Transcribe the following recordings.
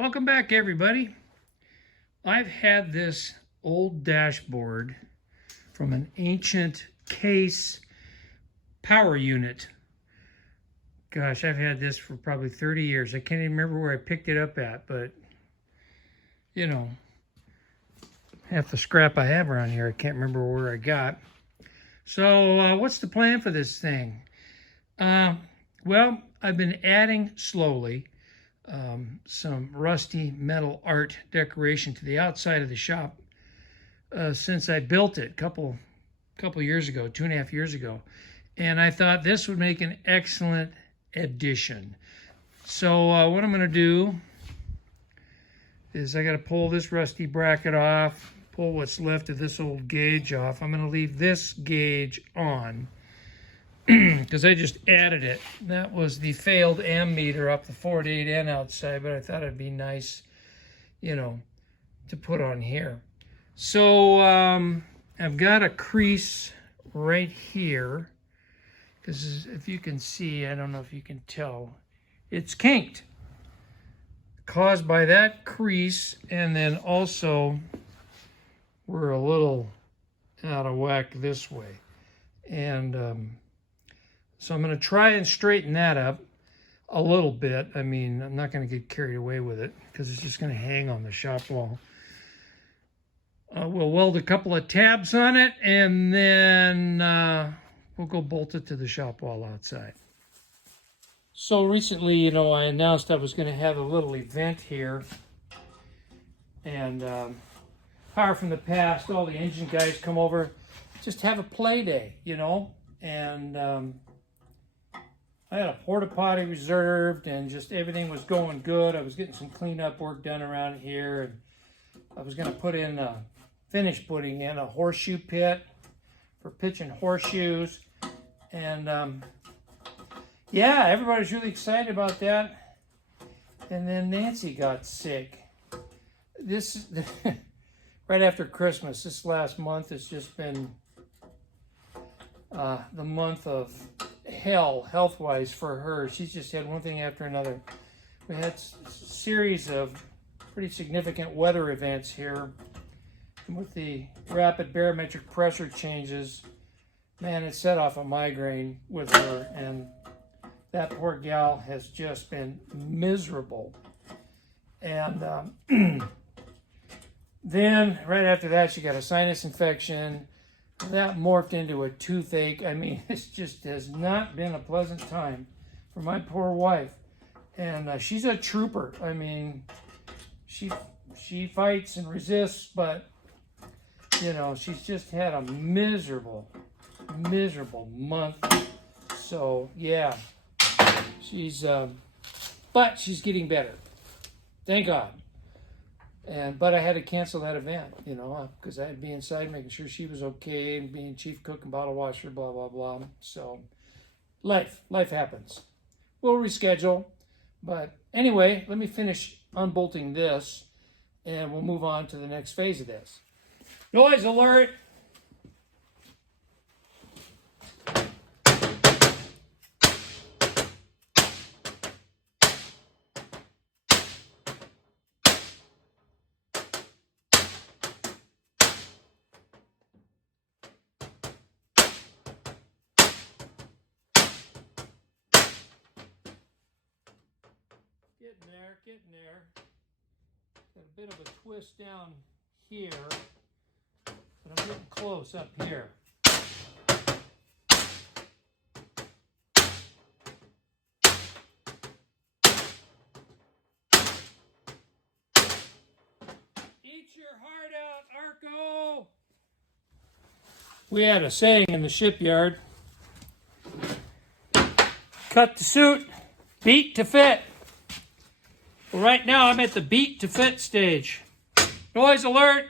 Welcome back, everybody. I've had this old dashboard from an ancient Case power unit. Gosh, I've had this for probably 30 years. I can't even remember where I picked it up at, but you know, half the scrap I have around here, I can't remember where I got. So what's the plan for this thing? Well, I've been adding slowly some rusty metal art decoration to the outside of the shop since I built it a couple years ago, 2.5 years ago. And I thought this would make an excellent addition. So what I'm going to do is I got to pull this rusty bracket off, pull what's left of this old gauge off. I'm going to leave this gauge on because I just added it. That was the failed ammeter up the 4-8N outside, but I thought it'd be nice, you know, to put on here. So I've got a crease right here, because if you can see, I don't know if you can tell, it's kinked, caused by that crease, and then also we're a little out of whack this way. And so I'm going to try and straighten that up a little bit. I mean, I'm not going to get carried away with it because it's just going to hang on the shop wall. We'll weld a couple of tabs on it, and then we'll go bolt it to the shop wall outside. So recently, you know, I announced I was going to have a little event here. And Power from the Past, all the engine guys come over, just have a play day, you know. And I had a porta potty reserved, and just everything was going good. I was getting some cleanup work done around here, and I was going to put in finish putting in a horseshoe pit for pitching horseshoes. And yeah, everybody's really excited about that. And then Nancy got sick. This right after Christmas. This last month has just been the month of hell health-wise for her. She's just had one thing after another. We had a series of pretty significant weather events here. And with the rapid barometric pressure changes, man, it set off a migraine with her, and that poor gal has just been miserable. And then right after that, she got a sinus infection. That morphed into a toothache. I mean, this just has not been a pleasant time for my poor wife. And she's a trooper. I mean, she fights and resists, but you know, she's just had a miserable month. So yeah, but she's getting better. Thank God. But I had to cancel that event, you know, because I had to be inside making sure she was okay, and being chief cook and bottle washer, blah, blah, blah. So life happens. We'll reschedule. But anyway, let me finish unbolting this, and we'll move on to the next phase of this. Noise alert! Getting there. Got a bit of a twist down here, but I'm getting close up here. Eat your heart out, Arco! We had a saying in the shipyard: cut to suit, beat to fit. Well, right now I'm at the beat to fit stage. Noise alert!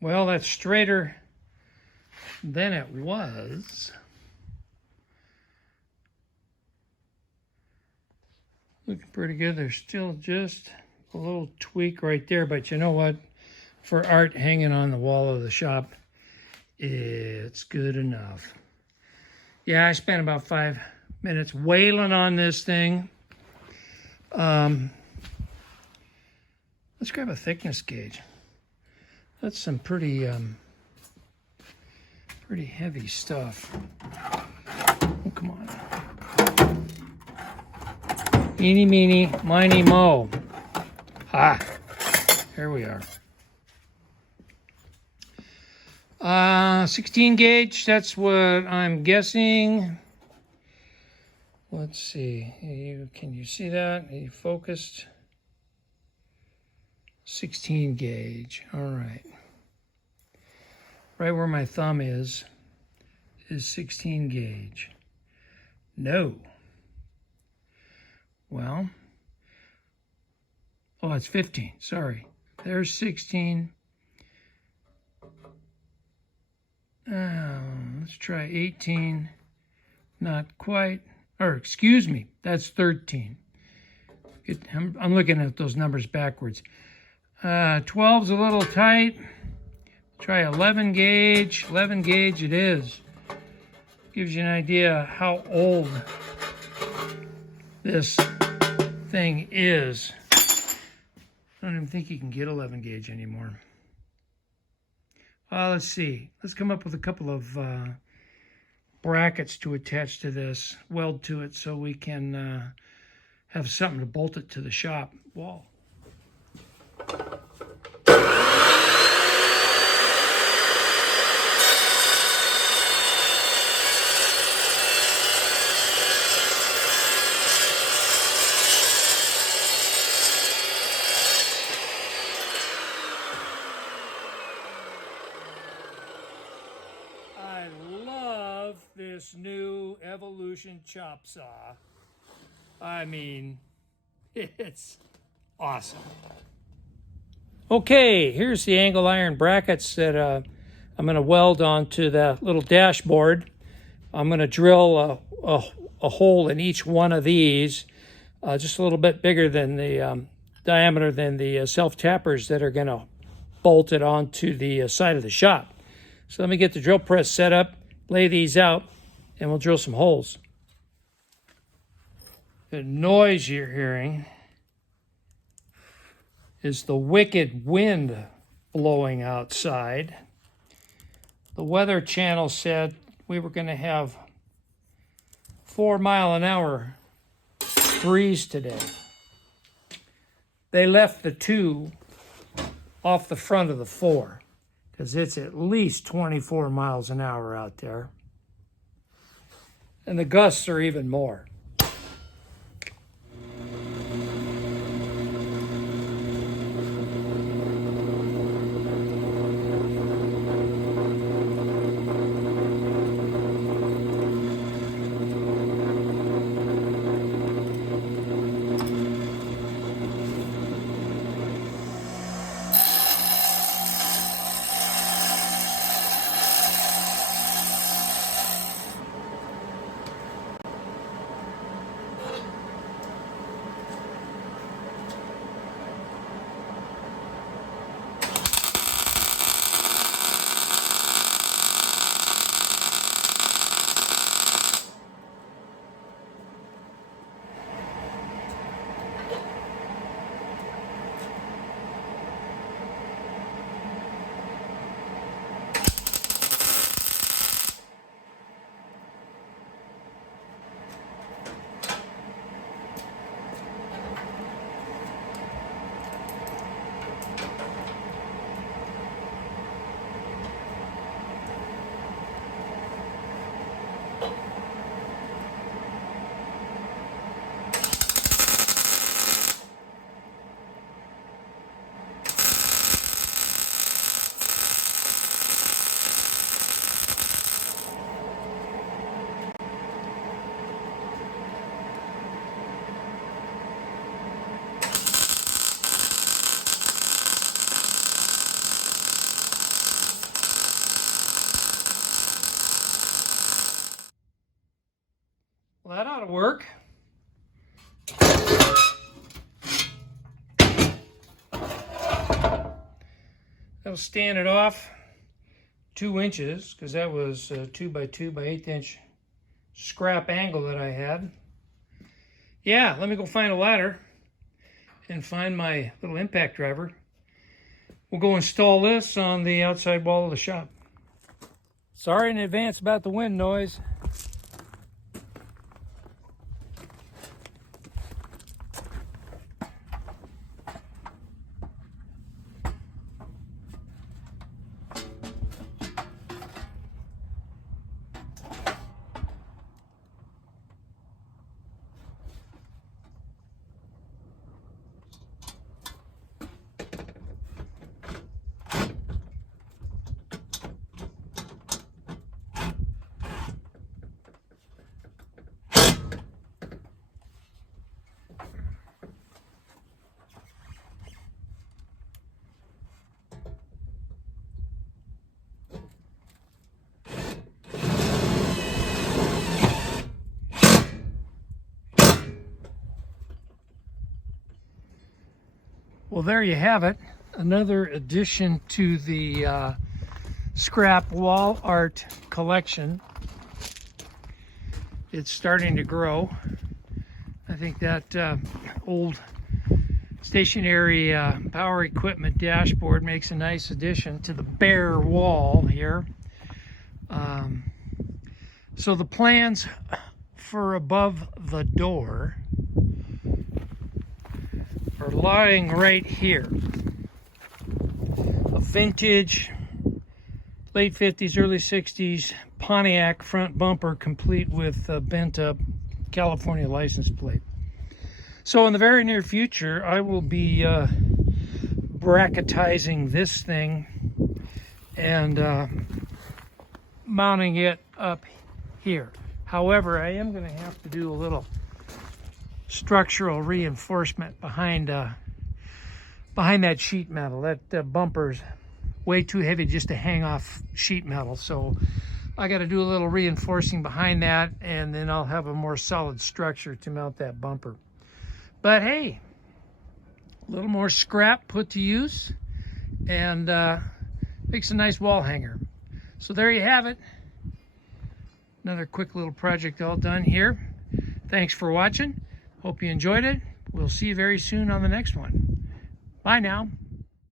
Well, that's straighter than it was. Looking pretty good. There's still just a little tweak right there, but you know what? for art hanging on the wall of the shop, it's good enough. Yeah, I spent about 5 minutes wailing on this thing. Let's grab a thickness gauge. That's some pretty heavy stuff. Oh, come on. Eeny, meeny, miny, mo. Ha! Here we are. 16 gauge, that's what I'm guessing. Let's see. Can you see that? Are you focused? 16 gauge. All right. Right where my thumb is 16 gauge. No. Well, oh, it's 15. Sorry. There's 16. Let's try 18. Not quite. Or excuse me, that's 13. I'm looking at those numbers backwards. 12's a little tight. Try 11 gauge. 11 gauge it is. Gives you an idea how old this thing is. I don't even think you can get 11 gauge anymore. Let's see. Let's come up with a couple of brackets to attach to this, weld to it, so we can have something to bolt it to the shop wall. This new Evolution chop saw. I mean, it's awesome. Okay, here's the angle iron brackets that I'm going to weld onto the little dashboard. I'm going to drill a hole in each one of these, just a little bit bigger than the diameter than the self-tappers that are going to bolt it onto the side of the shop. So let me get the drill press set up, lay these out, and we'll drill some holes. The noise you're hearing is the wicked wind blowing outside. The Weather Channel said we were going to have 4-mile-an-hour breeze today. They left the 2 off the front of the 4 because it's at least 24 miles an hour out there. And the gusts are even more. Well, that ought to work. That'll stand it off 2 inches, because that was a 2 by 2 by 1/8 inch scrap angle that I had. Yeah, let me go find a ladder and find my little impact driver. We'll go install this on the outside wall of the shop. Sorry in advance about the wind noise. Well, there you have it. Another addition to the scrap wall art collection. It's starting to grow. I think that old stationary power equipment dashboard makes a nice addition to the bare wall here. So the plans for above the door are lying right here. A vintage late 50s, early 60s Pontiac front bumper, complete with a bent up California license plate. So in the very near future, I will be bracketizing this thing and mounting it up here. However, I am going to have to do a little structural reinforcement behind that sheet metal. That bumper's way too heavy just to hang off sheet metal, so I got to do a little reinforcing behind that, and then I'll have a more solid structure to mount that bumper. But hey, a little more scrap put to use, and makes a nice wall hanger. So there you have it. Another quick little project all done here. Thanks for watching. Hope you enjoyed it. We'll see you very soon on the next one. Bye now.